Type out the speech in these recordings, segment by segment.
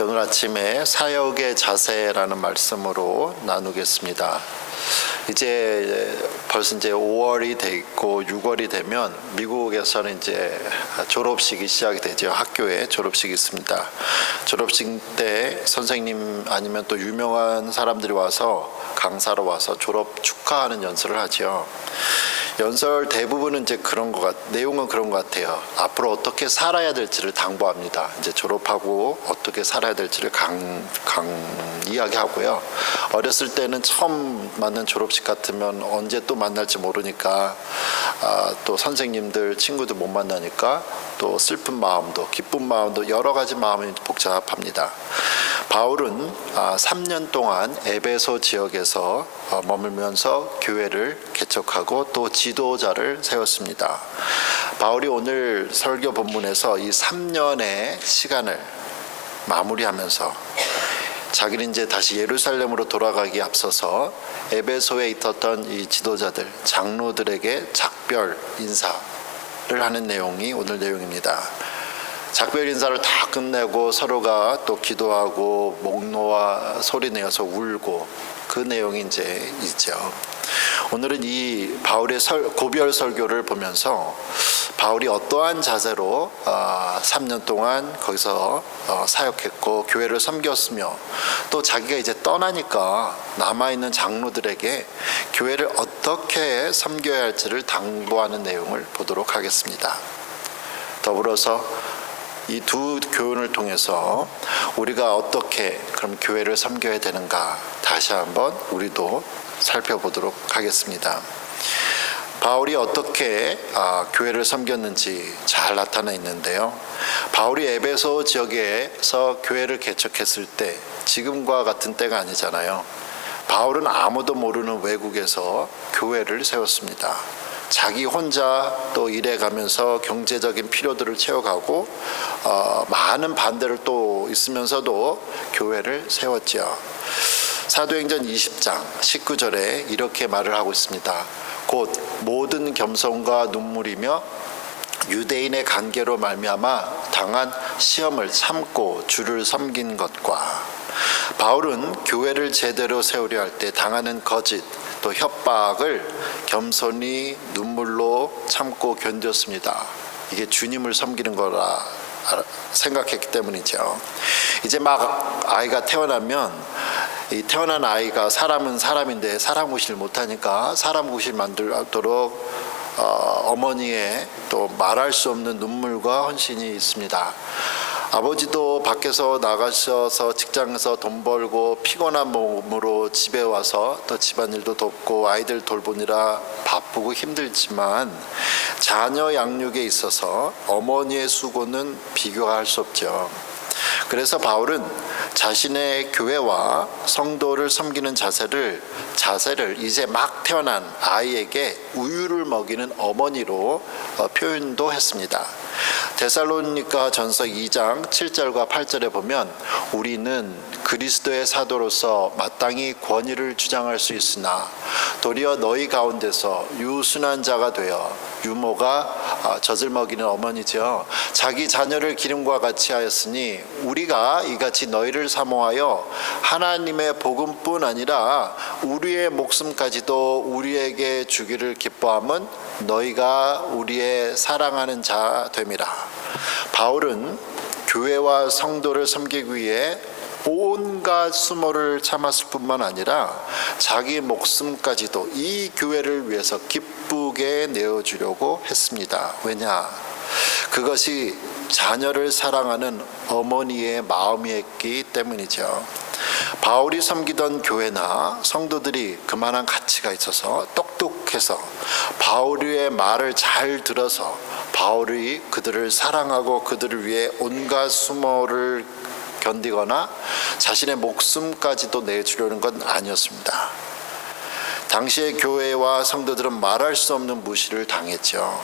오늘 아침에 사역의 자세라는 말씀으로 나누겠습니다. 벌써 5월이 돼 있고 6월이 되면 미국에서는 이제 졸업식이 시작이 되죠. 학교에 졸업식이 있습니다. 졸업식 때 선생님 아니면 또 유명한 사람들이 와서 강사로 와서 졸업 축하하는 연설을 하죠. 연설 대부분은 이제 내용은 그런 것 같아요. 앞으로 어떻게 살아야 될지를 당부합니다. 이제 졸업하고 어떻게 살아야 될지를 이야기하고요. 어렸을 때는 처음 만난 졸업식 같으면 언제 또 만날지 모르니까 또 선생님들, 친구들 못 만나니까 또 슬픈 마음도 기쁜 마음도 여러 가지 마음이 복잡합니다. 바울은 3년 동안 에베소 지역에서 머물면서 교회를 개척하고 또 지도자를 세웠습니다. 바울이 오늘 설교 본문에서 이 3년의 시간을 마무리하면서 자기는 이제 다시 예루살렘으로 돌아가기 앞서서 에베소에 있었던 이 지도자들, 장로들에게 작별 인사를 하는 내용이 오늘 내용입니다. 작별 인사를 다 끝내고 서로가 또 기도하고 목 놓아 소리 내어서 울고 그 내용이 이제 있죠. 오늘은 이 바울의 고별 설교를 보면서 바울이 어떠한 자세로 3년 동안 거기서 사역했고 교회를 섬겼으며 또 자기가 이제 떠나니까 남아있는 장로들에게 교회를 어떻게 섬겨야 할지를 당부하는 내용을 보도록 하겠습니다. 더불어서 이 두 교훈을 통해서 우리가 어떻게 그럼 교회를 섬겨야 되는가 다시 한번 우리도 살펴보도록 하겠습니다. 바울이 어떻게 교회를 섬겼는지 잘 나타나 있는데요. 바울이 에베소 지역에서 교회를 개척했을 때 지금과 같은 때가 아니잖아요. 바울은 아무도 모르는 외국에서 교회를 세웠습니다. 자기 혼자 또 일해가면서 경제적인 필요들을 채워가고 많은 반대를 또 있으면서도 교회를 세웠죠. 사도행전 20장 19절에 이렇게 말을 하고 있습니다. 곧 모든 겸손과 눈물이며 유대인의 관계로 말미암아 당한 시험을 참고 주를 섬긴 것과 바울은 교회를 제대로 세우려 할 때 당하는 거짓 또 협박을 겸손히 눈물로 참고 견뎠습니다. 이게 주님을 섬기는 거라 생각했기 때문이죠. 이제 막 아이가 태어나면 이 태어난 아이가 사람은 사람인데 사람 구실 못하니까 사람 구실 만들도록 어머니의 또 말할 수 없는 눈물과 헌신이 있습니다. 아버지도 밖에서 나가셔서 직장에서 돈 벌고 피곤한 몸으로 집에 와서 또 집안일도 돕고 아이들 돌보느라 바쁘고 힘들지만 자녀 양육에 있어서 어머니의 수고는 비교할 수 없죠. 그래서 바울은 자신의 교회와 성도를 섬기는 자세를 이제 막 태어난 아이에게 우유를 먹이는 어머니로 표현도 했습니다. 데살로니가 전서 2장 7절과 8절에 보면 우리는 그리스도의 사도로서 마땅히 권위를 주장할 수 있으나 도리어 너희 가운데서 유순한 자가 되어 유모가 젖을 먹이는 어머니죠. 자기 자녀를 기름과 같이 하였으니 우리가 이같이 너희를 사모하여 하나님의 복음뿐 아니라 우리의 목숨까지도 우리에게 주기를 기뻐함은 너희가 우리의 사랑하는 자 됨이라. 바울은 교회와 성도를 섬기기 위해 온갖 수모를 참았을 뿐만 아니라 자기 목숨까지도 이 교회를 위해서 기쁘게 내어주려고 했습니다. 왜냐? 그것이 자녀를 사랑하는 어머니의 마음이었기 때문이죠. 바울이 섬기던 교회나 성도들이 그만한 가치가 있어서 똑똑해서 바울의 말을 잘 들어서 바울이 그들을 사랑하고 그들을 위해 온갖 수모를 견디거나 자신의 목숨까지도 내주려는 건 아니었습니다. 당시의 교회와 성도들은 말할 수 없는 무시를 당했죠.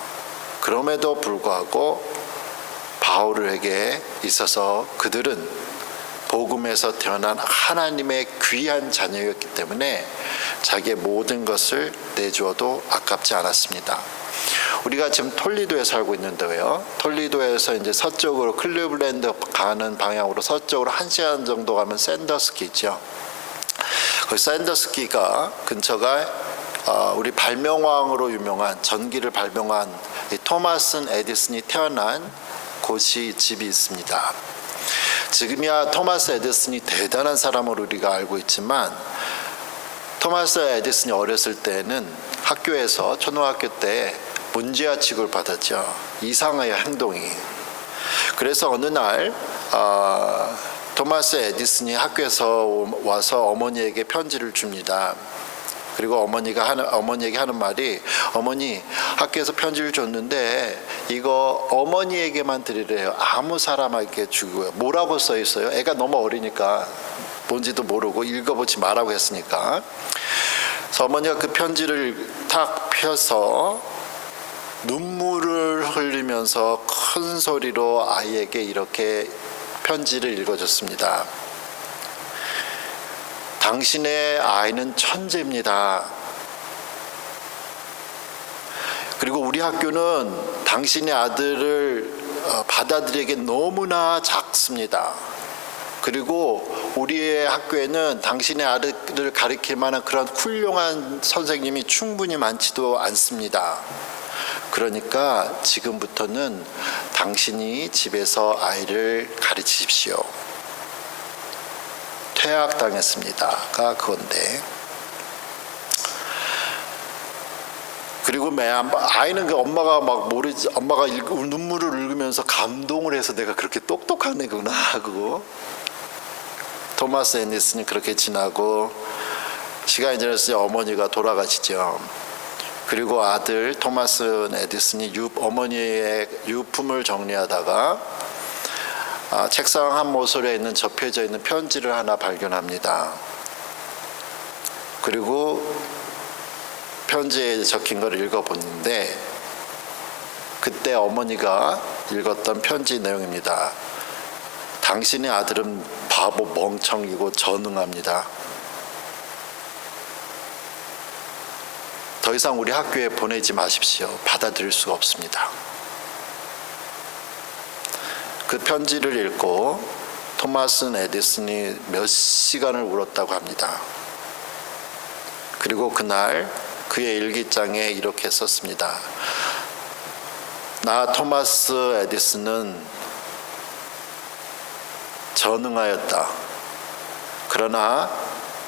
그럼에도 불구하고 바울에게 있어서 그들은 복음에서 태어난 하나님의 귀한 자녀였기 때문에 자기의 모든 것을 내주어도 아깝지 않았습니다. 우리가 지금 톨리도에 살고 있는데요. 톨리도에서 이제 서쪽으로 클리블랜드 가는 방향으로 서쪽으로 1시간 정도 가면 샌더스키 있죠. 그 샌더스키가 근처가 우리 발명왕으로 유명한 전기를 발명한 이 토마스 에디슨이 태어난 곳이 집이 있습니다. 지금이야 토마스 에디슨이 대단한 사람으로 우리가 알고 있지만 토마스 에디슨이 어렸을 때는 학교에서 초등학교 때 문제아 취급을 받았죠. 이상해요, 행동이. 그래서 어느 날 토마스 에디슨이 학교에서 와서 어머니에게 편지를 줍니다. 그리고 어머니에게 하는 말이, 어머니, 학교에서 편지를 줬는데 이거 어머니에게만 드리래요. 아무 사람에게 주고요. 뭐라고 써 있어요? 애가 너무 어리니까 뭔지도 모르고 읽어보지 말라고 했으니까. 그래서 어머니가 그 편지를 탁 펴서 눈물을 흘리면서 큰 소리로 아이에게 이렇게 편지를 읽어줬습니다. 당신의 아이는 천재입니다. 그리고 우리 학교는 당신의 아들을 받아들이기 너무나 작습니다. 그리고 우리의 학교에는 당신의 아들을 가르칠 만한 그런 훌륭한 선생님이 충분히 많지도 않습니다. 그러니까 지금부터는 당신이 집에서 아이를 가르치십시오. 퇴학당했습니다가 그건데. 그리고 아이는 그 엄마가 막 모르지, 엄마가 눈물을 읽으면서 감동을 해서 내가 그렇게 똑똑한 애구나 하고. 토마스 에디슨이 그렇게 지나고 시간이 지났을 때 어머니가 돌아가시죠. 그리고 아들 토마스 에디슨이 어머니의 유품을 정리하다가 책상 한 모서리에 있는 접혀져 있는 편지를 하나 발견합니다. 그리고 편지에 적힌 걸 읽어보는데 그때 어머니가 읽었던 편지 내용입니다. 당신의 아들은 바보 멍청이고 전능합니다. 더 이상 우리 학교에 보내지 마십시오. 받아들일 수가 없습니다. 그 편지를 읽고 토마스 에디슨이 몇 시간을 울었다고 합니다. 그리고 그날 그의 일기장에 이렇게 썼습니다. 나 토마스 에디슨은 전능하였다. 그러나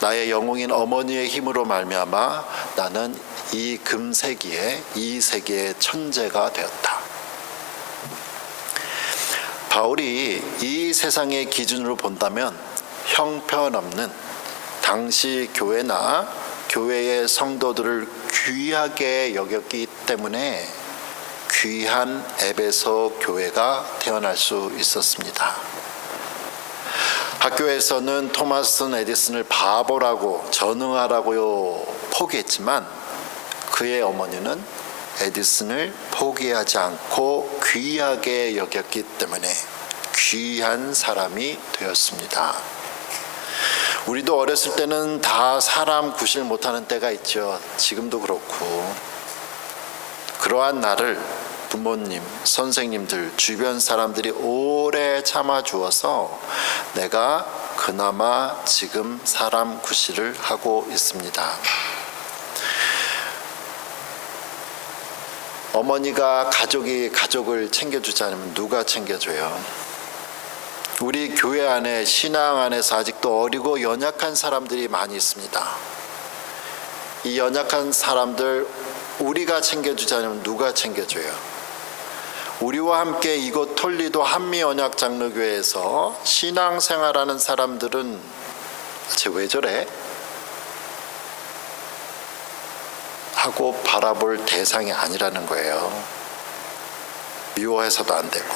나의 영웅인 어머니의 힘으로 말미암아 나는 이 금세기에 이 세계의 천재가 되었다. 바울이 이 세상의 기준으로 본다면 형편없는 당시 교회나 교회의 성도들을 귀하게 여겼기 때문에 귀한 에베소 교회가 태어날 수 있었습니다. 학교에서는 토마스 에디슨을 바보라고 전능하라고 포기했지만 그의 어머니는 에디슨을 포기하지 않고 귀하게 여겼기 때문에 귀한 사람이 되었습니다. 우리도 어렸을 때는 다 사람 구실 못하는 때가 있죠. 지금도 그렇고. 그러한 나를 부모님, 선생님들, 주변 사람들이 오래 참아주어서 내가 그나마 지금 사람 구실을 하고 있습니다. 어머니가 가족을 챙겨주지 않으면 누가 챙겨줘요? 우리 교회 안에 신앙 안에서 아직도 어리고 연약한 사람들이 많이 있습니다. 이 연약한 사람들 우리가 챙겨주지 않으면 누가 챙겨줘요? 우리와 함께 이곳 톨리도 한미언약장로교회에서 신앙생활하는 사람들은 쟤 왜 저래? 하고 바라볼 대상이 아니라는 거예요. 미워해서도 안 되고.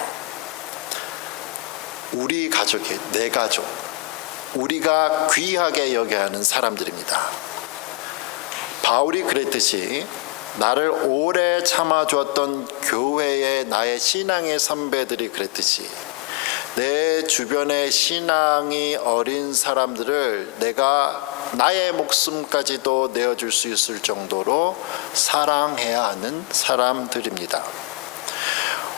우리 가족이, 내 가족, 우리가 귀하게 여겨야 하는 사람들입니다. 바울이 그랬듯이 나를 오래 참아주었던 교회의 나의 신앙의 선배들이 그랬듯이 내 주변의 신앙이 어린 사람들을 내가 나의 목숨까지도 내어줄 수 있을 정도로 사랑해야 하는 사람들입니다.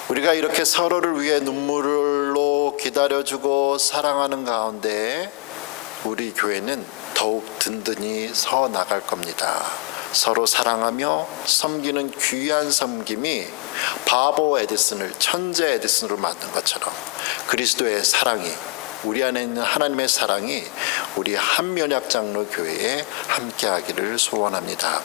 우리가 이렇게 서로를 위해 눈물로 기다려주고 사랑하는 가운데 우리 교회는 더욱 든든히 서 나갈 겁니다. 서로 사랑하며 섬기는 귀한 섬김이 바보 에디슨을 천재 에디슨으로 만든 것처럼 그리스도의 사랑이, 우리 안에 있는 하나님의 사랑이 우리 한면약 장로 교회에 함께하기를 소원합니다.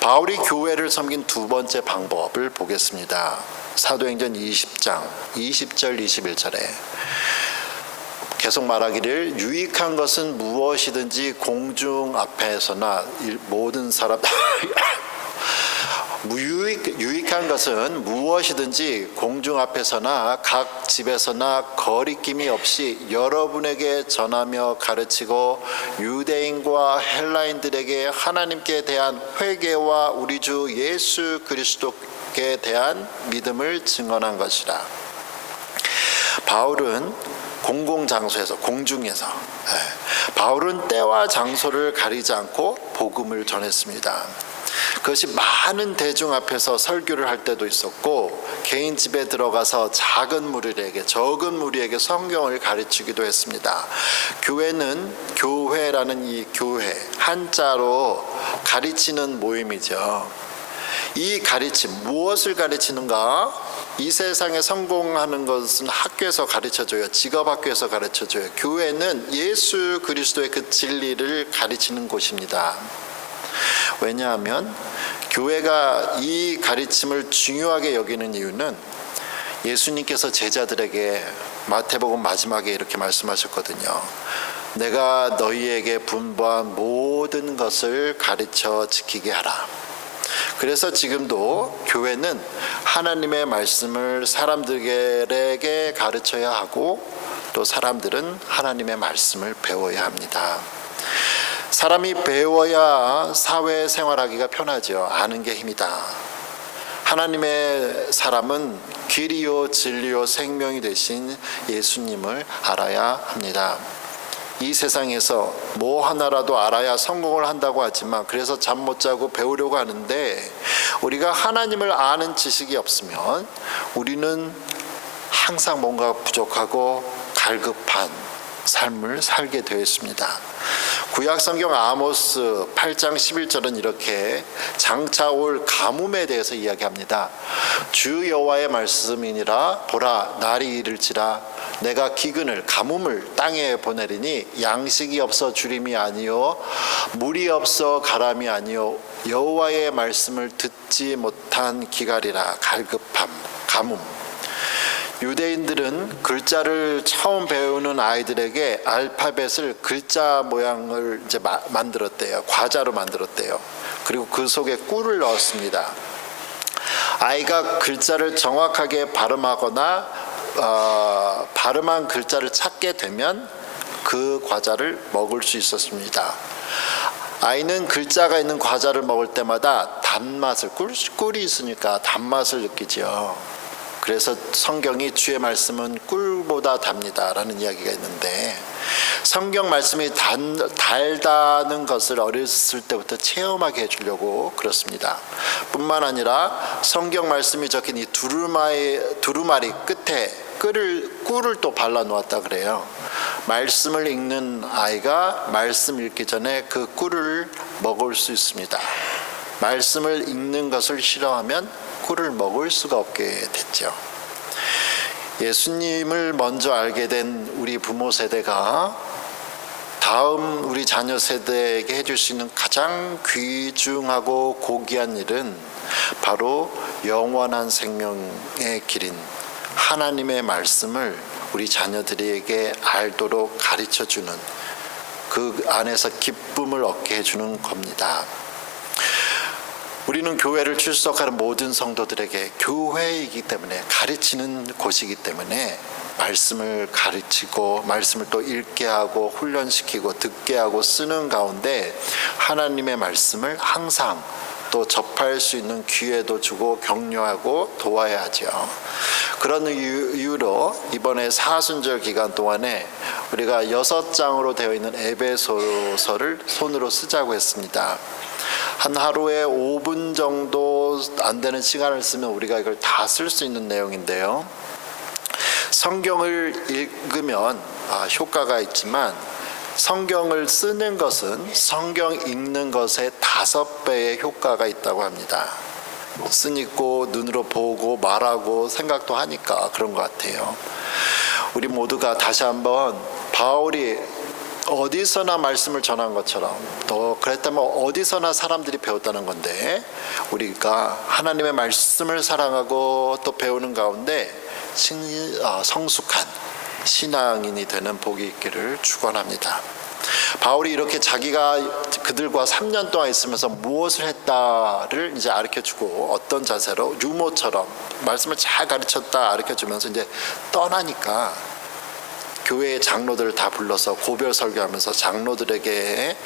바울이 교회를 섬긴 두 번째 방법을 보겠습니다. 사도행전 20장 20절 21절에 계속 말하기를 유익한 것은 무엇이든지 공중 앞에서나 모든 사람 유익한 것은 무엇이든지 공중 앞에서나 각 집에서나 거리낌이 없이 여러분에게 전하며 가르치고 유대인과 헬라인들에게 하나님께 대한 회개와 우리 주 예수 그리스도께 대한 믿음을 증언한 것이라. 바울은 공공장소에서, 공중에서, 바울은 때와 장소를 가리지 않고 복음을 전했습니다. 그것이 많은 대중 앞에서 설교를 할 때도 있었고 개인 집에 들어가서 적은 무리에게 성경을 가르치기도 했습니다. 교회라는 이 교회, 한자로 가르치는 모임이죠. 이 가르침, 무엇을 가르치는가? 이 세상에 성공하는 것은 학교에서 가르쳐줘요. 직업학교에서 가르쳐줘요. 교회는 예수 그리스도의 그 진리를 가르치는 곳입니다. 왜냐하면 교회가 이 가르침을 중요하게 여기는 이유는 예수님께서 제자들에게 마태복음 마지막에 이렇게 말씀하셨거든요. 내가 너희에게 분부한 모든 것을 가르쳐 지키게 하라. 그래서 지금도 교회는 하나님의 말씀을 사람들에게 가르쳐야 하고 또 사람들은 하나님의 말씀을 배워야 합니다. 사람이 배워야 사회생활하기가 편하죠. 아는 게 힘이다. 하나님의 사람은 길이요 진리요 생명이 되신 예수님을 알아야 합니다. 이 세상에서 뭐 하나라도 알아야 성공을 한다고 하지만 그래서 잠 못 자고 배우려고 하는데 우리가 하나님을 아는 지식이 없으면 우리는 항상 뭔가 부족하고 갈급한 삶을 살게 되어 있습니다. 구약성경 아모스 8장 11절은 이렇게 장차 올 가뭄에 대해서 이야기합니다. 주 여호와의 말씀이니라 보라 날이 이를지라 내가 기근을 가뭄을 땅에 보내리니 양식이 없어 주림이 아니요 물이 없어 가람이 아니요 여호와의 말씀을 듣지 못한 기갈이라 갈급함 가뭄. 유대인들은 글자를 처음 배우는 아이들에게 알파벳을 글자 모양을 이제 만들었대요. 과자로 만들었대요. 그리고 그 속에 꿀을 넣었습니다. 아이가 글자를 정확하게 발음하거나 발음한 글자를 찾게 되면 그 과자를 먹을 수 있었습니다. 아이는 글자가 있는 과자를 먹을 때마다 단맛을, 꿀이 있으니까 단맛을 느끼죠. 그래서 성경이 주의 말씀은 꿀보다 답니다 라는 이야기가 있는데 성경 말씀이 달다는 것을 어렸을 때부터 체험하게 해주려고 그렇습니다. 뿐만 아니라 성경 말씀이 적힌 이 두루마리 끝에 꿀을 또 발라 놓았다 그래요. 말씀을 읽는 아이가 말씀 읽기 전에 그 꿀을 먹을 수 있습니다. 말씀을 읽는 것을 싫어하면 꿀을 먹을 수가 없게 됐죠. 예수님을 먼저 알게 된 우리 부모 세대가 다음 우리 자녀 세대에게 해줄 수 있는 가장 귀중하고 고귀한 일은 바로 영원한 생명의 길인 하나님의 말씀을 우리 자녀들에게 알도록 가르쳐주는 그 안에서 기쁨을 얻게 해주는 겁니다. 우리는 교회를 출석하는 모든 성도들에게 교회이기 때문에 가르치는 곳이기 때문에 말씀을 가르치고 말씀을 또 읽게 하고 훈련시키고 듣게 하고 쓰는 가운데 하나님의 말씀을 항상 또 또 접할 수 있는 기회도 주고 격려하고 도와야 하죠. 그런 이유로 이번에 사순절 기간 동안에 우리가 6장으로 되어 있는 에베소서를 손으로 쓰자고 했습니다. 한 하루에 5분 정도 안 되는 시간을 쓰면 우리가 이걸 다 쓸 수 있는 내용인데요. 성경을 읽으면 효과가 있지만 성경을 쓰는 것은 성경 읽는 것의 5배의 효과가 있다고 합니다. 쓰니고 눈으로 보고 말하고 생각도 하니까 그런 것 같아요. 우리 모두가 다시 한번 바울이 어디서나 말씀을 전한 것처럼 또 그랬다면 어디서나 사람들이 배웠다는 건데 우리가 하나님의 말씀을 사랑하고 또 배우는 가운데 성숙한 신앙인이 되는 복이 있기를 축원합니다. 바울이 이렇게 자기가 그들과 3년 동안 있으면서 무엇을 했다를 이제 가르쳐주고 어떤 자세로 유모처럼 말씀을 잘 가르쳤다 가르쳐주면서 이제 떠나니까 교회의 장로들을 다 불러서 고별 설교하면서 장로들에게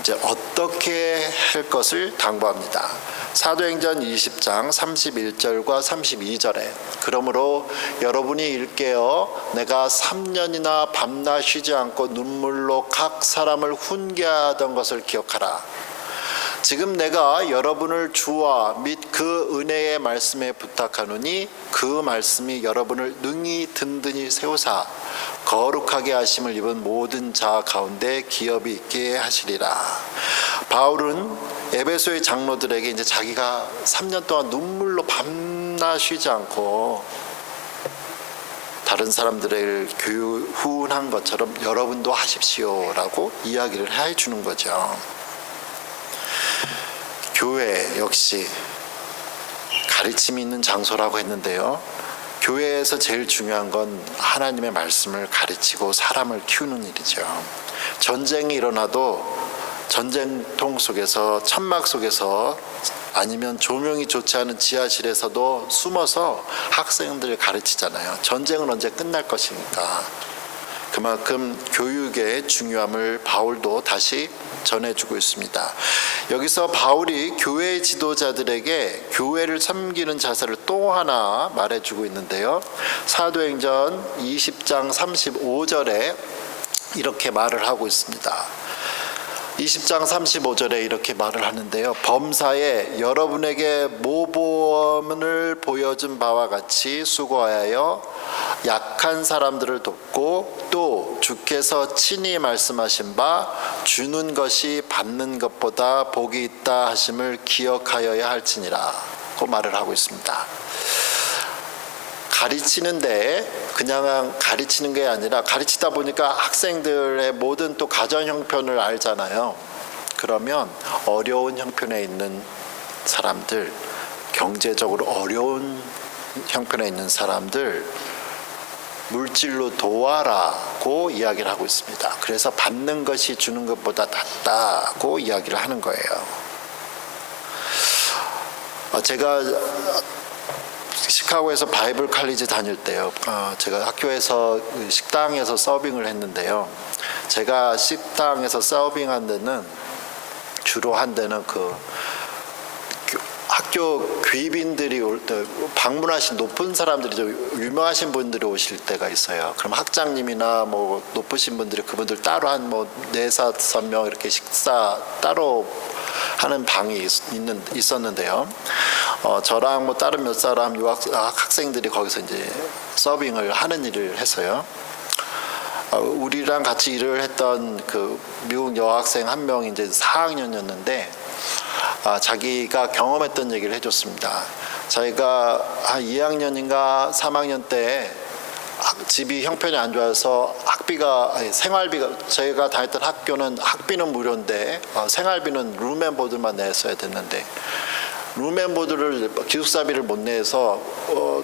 이제 어떻게 할 것을 당부합니다. 사도행전 20장 31절과 32절에 그러므로 여러분이 일깨어 내가 3년이나 밤낮 쉬지 않고 눈물로 각 사람을 훈계하던 것을 기억하라. 지금 내가 여러분을 주와 및 그 은혜의 말씀에 부탁하노니 그 말씀이 여러분을 능히 든든히 세우사 거룩하게 하심을 입은 모든 자 가운데 기업이 있게 하시리라. 바울은 에베소의 장로들에게 이제 자기가 3년 동안 눈물로 밤낮 쉬지 않고 다른 사람들을 교훈한 것처럼 여러분도 하십시오라고 이야기를 해주는 거죠. 교회 역시 가르침이 있는 장소라고 했는데요. 교회에서 제일 중요한 건 하나님의 말씀을 가르치고 사람을 키우는 일이죠. 전쟁이 일어나도 전쟁통 속에서 천막 속에서 아니면 조명이 좋지 않은 지하실에서도 숨어서 학생들을 가르치잖아요. 전쟁은 언제 끝날 것이니까. 그만큼 교육의 중요함을 바울도 다시 전해주고 있습니다. 여기서 바울이 교회 지도자들에게 교회를 섬기는 자세를 또 하나 말해주고 있는데요. 사도행전 20장 35절에 이렇게 말을 하고 있습니다. 20장 35절에 이렇게 말을 하는데요. 범사에 여러분에게 모범을 보여준 바와 같이 수고하여 약한 사람들을 돕고 또 주께서 친히 말씀하신 바 주는 것이 받는 것보다 복이 있다 하심을 기억하여야 할지니라 고 말을 하고 있습니다. 가르치는데 그냥 가르치는 게 아니라 가르치다 보니까 학생들의 모든 또 가정 형편을 알잖아요. 그러면 어려운 형편에 있는 사람들, 경제적으로 어려운 형편에 있는 사람들 물질로 도와라고 이야기를 하고 있습니다. 그래서 받는 것이 주는 것보다 낫다고 이야기를 하는 거예요. 제가 시카고에서 바이블 칼리지 다닐 때요. 제가 학교에서 식당에서 서빙을 했는데요. 제가 식당에서 서빙한 데는 주로 한 데는 그 학교 귀빈들이 올 때 방문하신 높은 사람들이 좀 유명하신 분들이 오실 때가 있어요. 그럼 학장님이나 뭐 높으신 분들이 그분들 따로 한 뭐 4-5명 이렇게 식사 따로 하는 방이 있었는데요. 저랑 뭐 다른 몇 사람 학생들이 거기서 이제 서빙을 하는 일을 했어요. 우리랑 같이 일을 했던 그 미국 여학생 한 명이 이제 4학년이었는데 자기가 경험했던 얘기를 해줬습니다. 자기가 한 2학년인가 3학년 때 집이 형편이 안 좋아서 생활비가 저희가 다녔던 학교는 학비는 무료인데 생활비는 룸앤보드만 냈어야 됐는데 룸앤보드를 기숙사비를 못 내서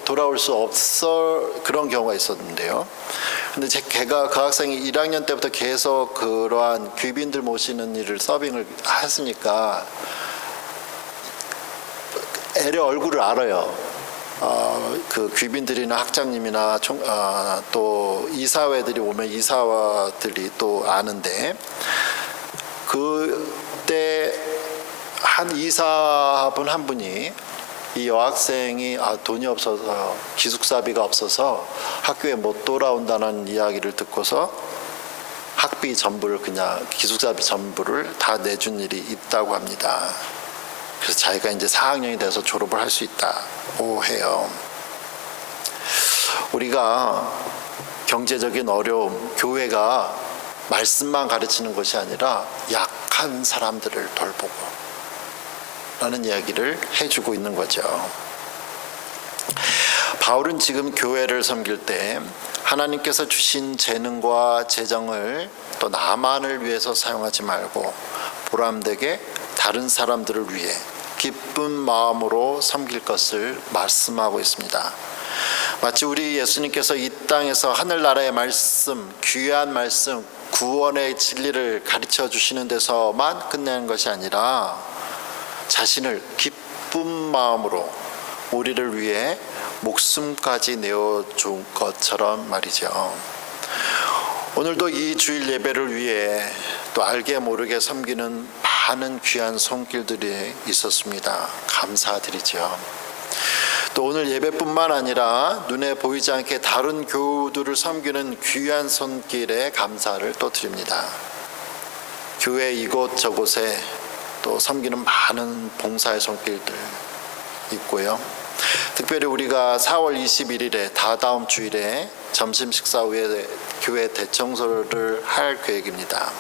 돌아올 수 없어 그런 경우가 있었는데요. 근데 걔가 그 학생이 1학년 때부터 계속 그러한 귀빈들 모시는 일을 서빙을 했으니까 애의 얼굴을 알아요. 그 귀빈들이나 학장님이나 또 이사회들이 오면 이사들이 또 아는데 그때 한 이사분 한 분이 이 여학생이 돈이 없어서 기숙사비가 없어서 학교에 못 돌아온다는 이야기를 듣고서 학비 전부를 그냥 기숙사비 전부를 다 내준 일이 있다고 합니다. 그래서 자기가 이제 4학년이 돼서 졸업을 할 수 있다고 해요. 우리가 경제적인 어려움, 교회가 말씀만 가르치는 것이 아니라 약한 사람들을 돌보고 라는 이야기를 해주고 있는 거죠. 바울은 지금 교회를 섬길 때 하나님께서 주신 재능과 재정을 또 나만을 위해서 사용하지 말고 보람되게 다른 사람들을 위해 기쁜 마음으로 섬길 것을 말씀하고 있습니다. 마치 우리 예수님께서 이 땅에서 하늘나라의 말씀, 귀한 말씀, 구원의 진리를 가르쳐 주시는 데서만 끝내는 것이 아니라 자신을 기쁜 마음으로 우리를 위해 목숨까지 내어준 것처럼 말이죠. 오늘도 이 주일 예배를 위해 또 알게 모르게 섬기는 많은 귀한 손길들이 있었습니다. 감사드리죠. 또 오늘 예배뿐만 아니라 눈에 보이지 않게 다른 교우들을 섬기는 귀한 손길에 감사를 또 드립니다. 교회 이곳저곳에 또 섬기는 많은 봉사의 손길들 있고요. 특별히 우리가 4월 21일에 다다음 주일에 점심 식사 후에 교회 대청소를 할 계획입니다.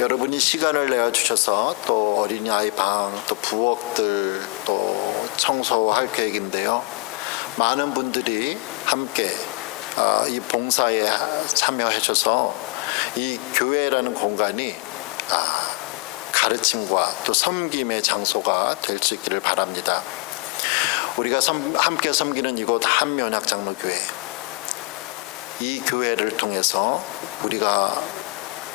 여러분이 시간을 내어주셔서 또 어린아이 방, 또 부엌들 또 청소할 계획인데요. 많은 분들이 함께 이 봉사에 참여해 주셔서 이 교회라는 공간이 가르침과 또 섬김의 장소가 될 수 있기를 바랍니다. 우리가 함께 섬기는 이곳 한면학장로교회, 이 교회를 통해서 우리가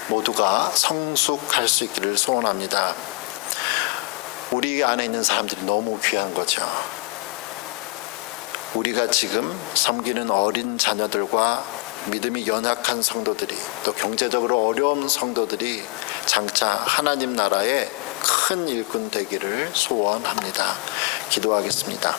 모두가 성숙할 수 있기를 소원합니다. 우리 안에 있는 사람들이 너무 귀한 거죠. 우리가 지금 섬기는 어린 자녀들과 믿음이 연약한 성도들이 또 경제적으로 어려운 성도들이 장차 하나님 나라의 큰 일꾼 되기를 소원합니다. 기도하겠습니다.